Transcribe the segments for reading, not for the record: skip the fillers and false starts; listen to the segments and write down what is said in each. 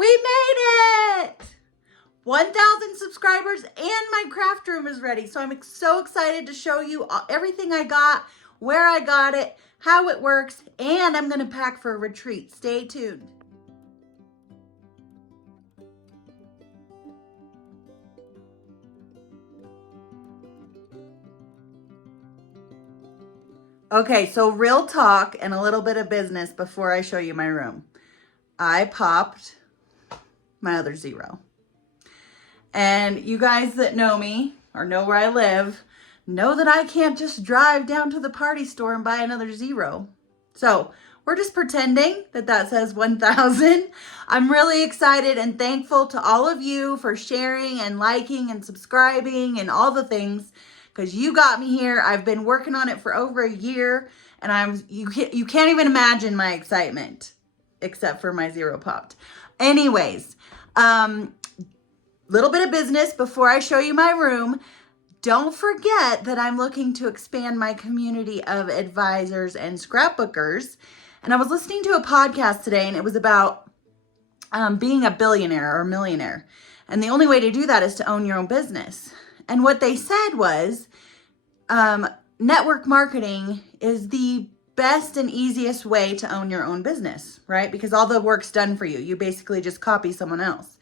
We made it! 1,000 subscribers and my craft room is ready. So I'm so excited to show you everything I got, where I got it, how it works, and I'm gonna pack for a retreat. Stay tuned. Okay, so real talk and a little bit of business before I show you my room. I popped my other zero. And you guys that know me or know where I live know that I can't just drive down to the party store and buy another zero. So we're just pretending that that says 1,000. I'm really excited and thankful to all of you for sharing and liking and subscribing and all the things, because you got me here. I've been working on it for over a year, and you can't even imagine my excitement, except for my zero popped. Anyways, little bit of business before I show you my room. Don't forget that I'm looking to expand my community of advisors and scrapbookers. And I was listening to a podcast today, and it was about being a billionaire or millionaire. And the only way to do that is to own your own business. And what they said was network marketing is the best and easiest way to own your own business, right? Because all the work's done for you. You basically just copy someone else.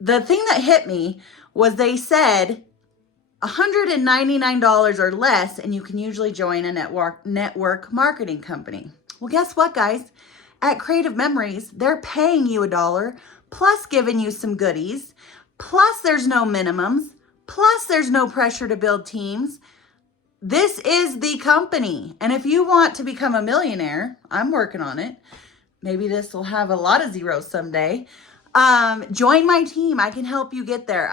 The thing that hit me was they said $199 or less, and you can usually join a network marketing company. Well, guess what, guys? At Creative Memories, they're paying you $1, plus giving you some goodies, plus there's no minimums, plus there's no pressure to build teams. This is the company. And if you want to become a millionaire, I'm working on it. Maybe this will have a lot of zeros someday. Join my team. I can help you get there.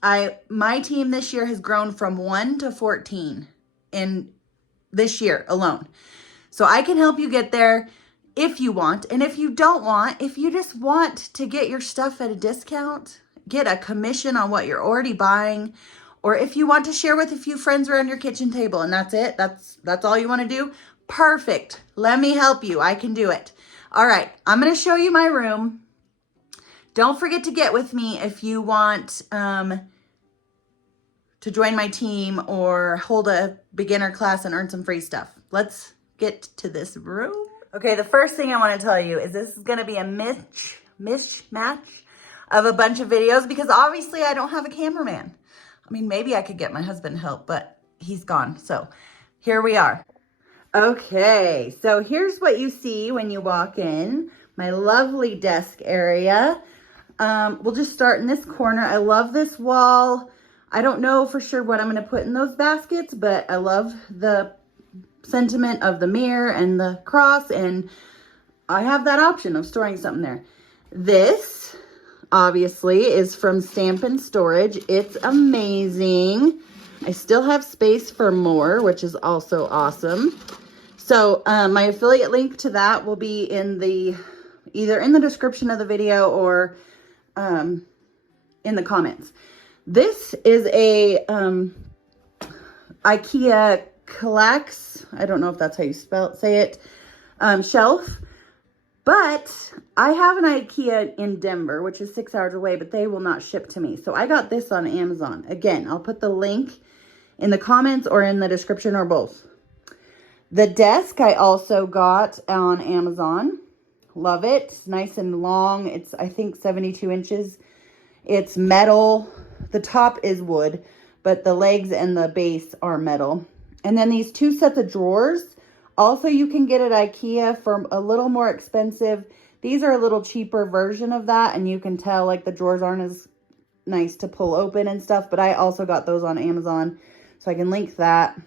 My team this year has grown from 1 to 14 in this year alone. So I can help you get there if you want. And if you don't want, if you just want to get your stuff at a discount, get a commission on what you're already buying, or if you want to share with a few friends around your kitchen table and that's it, that's all you want to do, perfect. Let me help you. I can do it. All right, I'm going to show you my room. Don't forget to get with me if you want to join my team or hold a beginner class and earn some free stuff. Let's get to this room. Okay, the first thing I want to tell you is this is going to be a mishmash of a bunch of videos, because obviously I don't have a cameraman. I mean, maybe I could get my husband to help, but he's gone. So here we are. Okay, so here's what you see when you walk in. My lovely desk area. We'll just start in this corner. I love this wall. I don't know for sure what I'm going to put in those baskets, but I love the sentiment of the mirror and the cross, and I have that option of storing something there. This obviously is from Stamp & Storage. It's amazing. I still have space for more, which is also awesome. So my affiliate link to that will be in either in the description of the video or in the comments. This is a IKEA Kallax, I don't know if that's how you say it, shelf. But I have an IKEA in Denver, which is 6 hours away, but they will not ship to me. So I got this on Amazon. Again, I'll put the link in the comments or in the description or both. The desk I also got on Amazon. Love it. It's nice and long. It's, I think, 72 inches. It's metal. The top is wood, but the legs and the base are metal. And then these two sets of drawers. Also, you can get at IKEA for a little more expensive. These are a little cheaper version of that, and you can tell like the drawers aren't as nice to pull open and stuff, but I also got those on Amazon, so I can link that.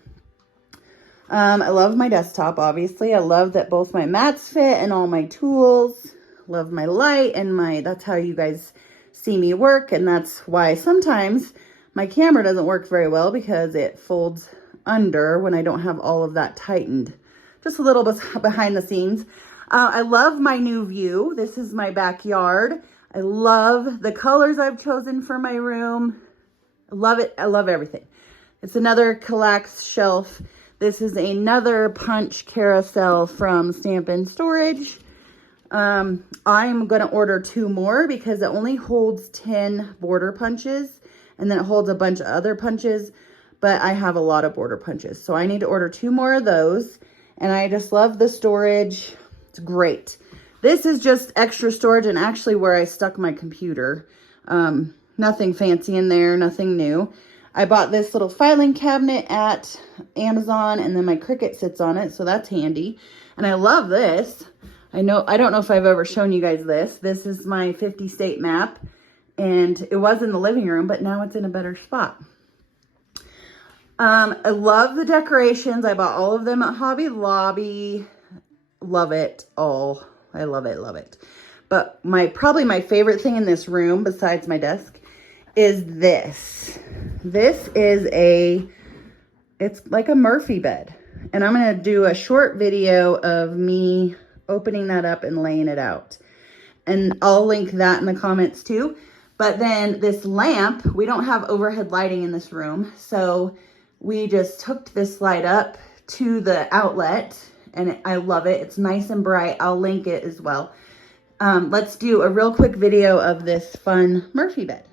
I love my desktop, obviously. I love that both my mats fit and all my tools. Love my light and that's how you guys see me work, and that's why sometimes my camera doesn't work very well, because it folds under when I don't have all of that tightened. Just a little bit behind the scenes. I love my new view. This is my backyard. I love the colors I've chosen for my room. I love it. I love everything. It's another Kallax shelf. This is another punch carousel from Stamp & Storage. I'm going to order 2 more because it only holds 10 border punches, and then it holds a bunch of other punches, but I have a lot of border punches. So I need to order 2 more of those, and I just love the storage. It's great. This is just extra storage and actually where I stuck my computer. Nothing fancy in there, nothing new. I bought this little filing cabinet at Amazon, and then my Cricut sits on it, so that's handy. And I love this. I don't know if I've ever shown you guys this. This is my 50 state map, and it was in the living room, but now it's in a better spot. I love the decorations. I bought all of them at Hobby Lobby. Love it all. I love it, love it. But probably my favorite thing in this room, besides my desk, is this. This is it's like a Murphy bed. And I'm going to do a short video of me opening that up and laying it out. And I'll link that in the comments too. But then this lamp, we don't have overhead lighting in this room. So we just hooked this light up to the outlet, and I love it. It's nice and bright. I'll link it as well. Let's do a real quick video of this fun Murphy bed.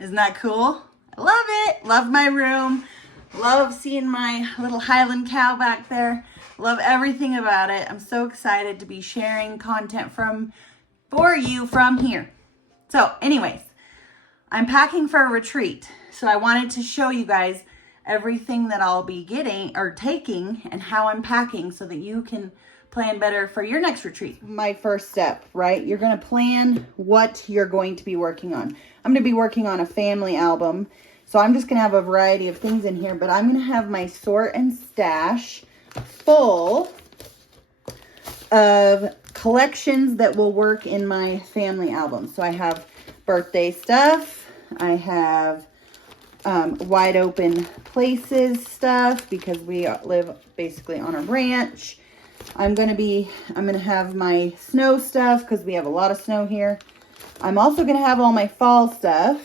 Isn't that cool? I love it. Love my room. Love seeing my little Highland cow back there. Love everything about it. I'm so excited to be sharing content for you from here. So anyways, I'm packing for a retreat. So I wanted to show you guys everything that I'll be getting or taking and how I'm packing so that you can plan better for your next retreat. My first step, right? You're going to plan what you're going to be working on. I'm going to be working on a family album. So I'm just going to have a variety of things in here, but I'm going to have my sort and stash full of collections that will work in my family album. So I have birthday stuff. I have wide open places stuff because we live basically on a ranch. I'm going to have my snow stuff because we have a lot of snow here. I'm also going to have all my fall stuff.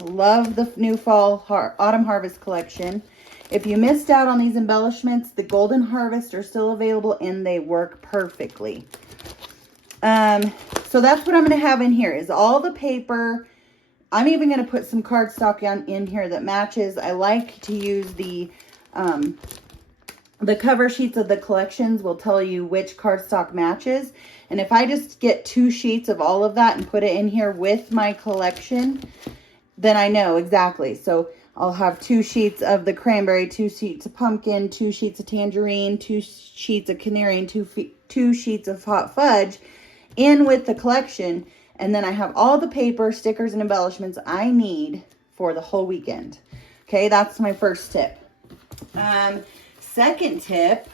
Love the new fall autumn harvest collection. If you missed out on these embellishments, the golden harvest are still available and they work perfectly. So that's what I'm going to have in here is all the paper. I'm even going to put some cardstock in here that matches. I like to use the cover sheets of the collections will tell you which cardstock matches. And if I just get 2 sheets of all of that and put it in here with my collection, then I know exactly. So I'll have 2 sheets of the cranberry, 2 sheets of pumpkin, 2 sheets of tangerine, 2 sheets of canary, and 2 sheets of hot fudge in with the collection. And then I have all the paper, stickers, and embellishments I need for the whole weekend. Okay, that's my first tip. Second tip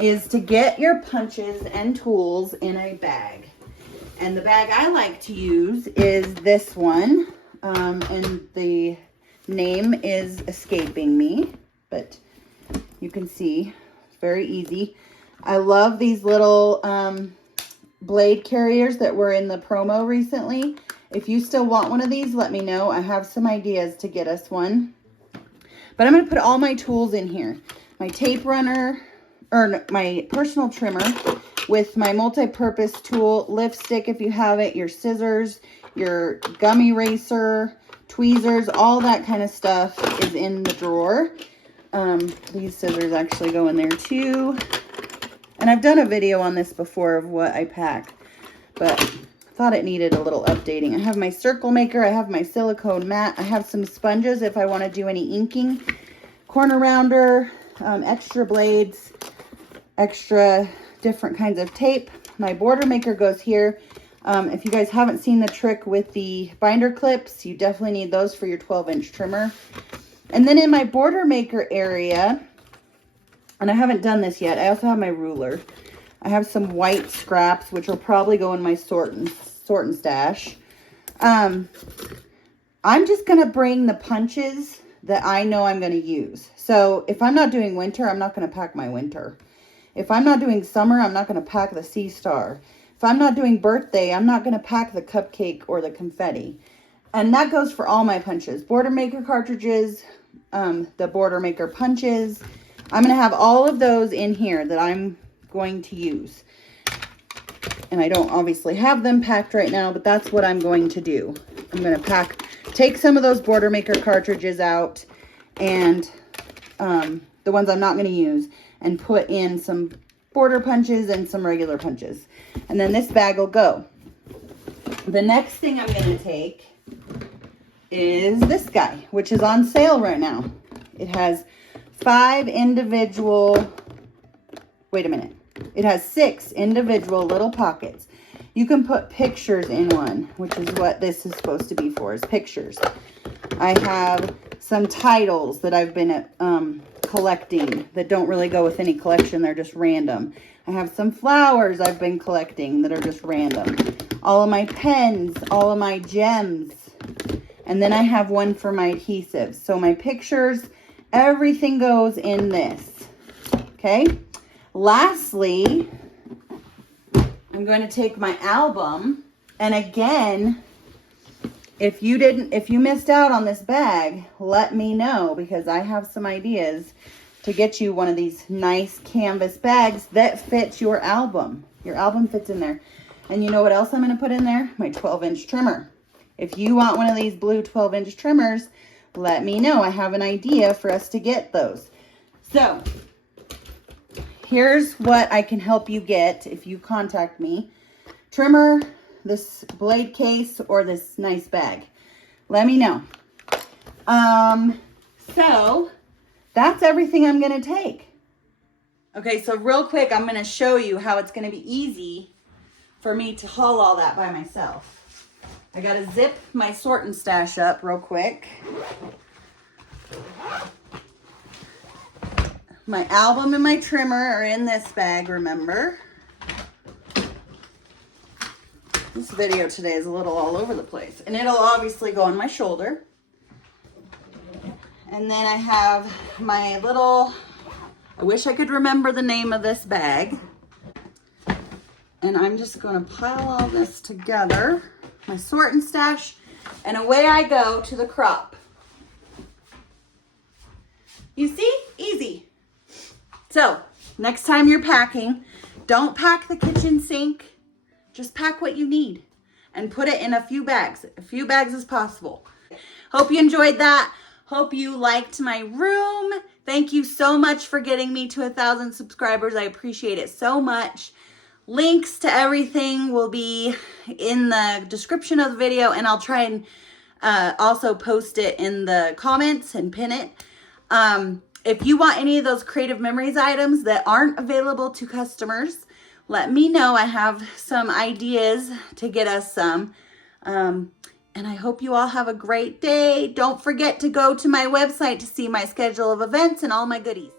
is to get your punches and tools in a bag. And the bag I like to use is this one. And the name is escaping me, but you can see, very easy. I love these little blade carriers that were in the promo recently. If you still want one of these, let me know. I have some ideas to get us one. But I'm going to put all my tools in here. My tape runner, or my personal trimmer with my multi-purpose tool, lift stick if you have it, your scissors, your gum eraser, tweezers, all that kind of stuff is in the drawer. These scissors actually go in there too. And I've done a video on this before of what I pack, but I thought it needed a little updating. I have my circle maker, I have my silicone mat, I have some sponges if I want to do any inking, corner rounder, extra blades, extra different kinds of tape. My border maker goes here. If you guys haven't seen the trick with the binder clips, you definitely need those for your 12-inch trimmer. And then in my border maker area, And I haven't done this yet. I also have my ruler. I have some white scraps, which will probably go in my sort and stash. I'm just going to bring the punches that I know I'm going to use. So if I'm not doing winter, I'm not going to pack my winter. If I'm not doing summer, I'm not going to pack the Sea Star. If I'm not doing birthday, I'm not going to pack the cupcake or the confetti. And that goes for all my punches. Border maker cartridges, the border maker punches. I'm going to have all of those in here that I'm going to use. And I don't obviously have them packed right now, but that's what I'm going to do. I'm going to take some of those border maker cartridges out and the ones I'm not going to use, and put in some border punches and some regular punches. And then this bag will go. The next thing I'm going to take is this guy, which is on sale right now. It has 5 individual, wait a minute. It has 6 individual little pockets. You can put pictures in one, which is what this is supposed to be for, is pictures. I have some titles that I've been collecting that don't really go with any collection. They're just random. I have some flowers I've been collecting that are just random. All of my pens, all of my gems. And then I have one for my adhesives. So my pictures, everything goes in this. Okay. Lastly, I'm going to take my album. And again, if you missed out on this bag, let me know, because I have some ideas to get you one of these nice canvas bags that fits your album. Your album fits in there. And you know what else I'm going to put in there? My 12-inch trimmer. If you want one of these blue 12-inch trimmers, let me know. I have an idea for us to get those. So, here's what I can help you get if you contact me. Trimmer, this blade case, or this nice bag. Let me know. So that's everything I'm going to take. Okay, so real quick, I'm going to show you how it's going to be easy for me to haul all that by myself. I got to zip my sort and stash up real quick. My album and my trimmer are in this bag, remember? This video today is a little all over the place. And it'll obviously go on my shoulder. And then I have my little, I wish I could remember the name of this bag. And I'm just going to pile all this together. My sort and stash. And away I go to the crop. You see? Easy. So, next time you're packing, don't pack the kitchen sink. Just pack what you need and put it in a few bags as possible. Hope you enjoyed that. Hope you liked my room. Thank you so much for getting me to 1,000 subscribers. I appreciate it so much. Links to everything will be in the description of the video, and I'll try and also post it in the comments and pin it. If you want any of those Creative Memories items that aren't available to customers, let me know. I have some ideas to get us some. And I hope you all have a great day. Don't forget to go to my website to see my schedule of events and all my goodies.